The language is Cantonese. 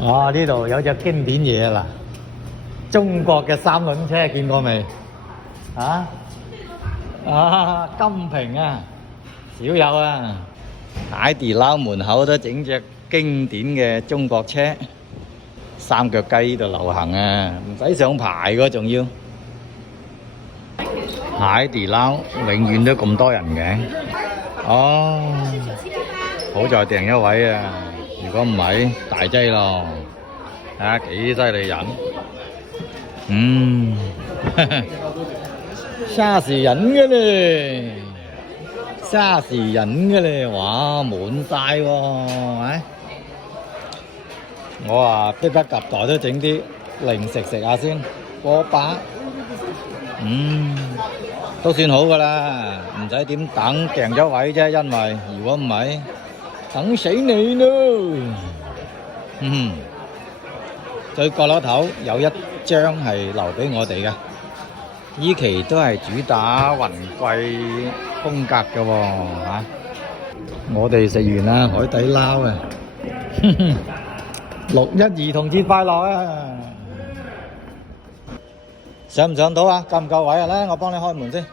哦，呢度有隻經典嘢啦，中國嘅三輪車見過未？啊？啊，金瓶啊，少有啊！海底撈門口都整隻經典嘅中國車，三腳雞呢度流行啊，唔使上牌㗎，仲要。海底撈永遠都咁多人嘅。哦，好在訂一位啊！如果唔係大劑咯，睇下幾犀利人。嚇死人嘅咧，嚇死人嘅咧，哇滿晒喎！我話迫不及待都整啲零食食下先，過把。都算好噶啦，唔使點等，訂咗位啫。因為如果唔係，等死你咯。最角落頭有一張係留俾我哋嘅，依期都係主打雲貴風格嘅喎嚇。我哋食完啦，海底撈啊！6·1兒童節快樂啊！上唔上到啊？夠唔夠位啊？咧，我幫你開門先。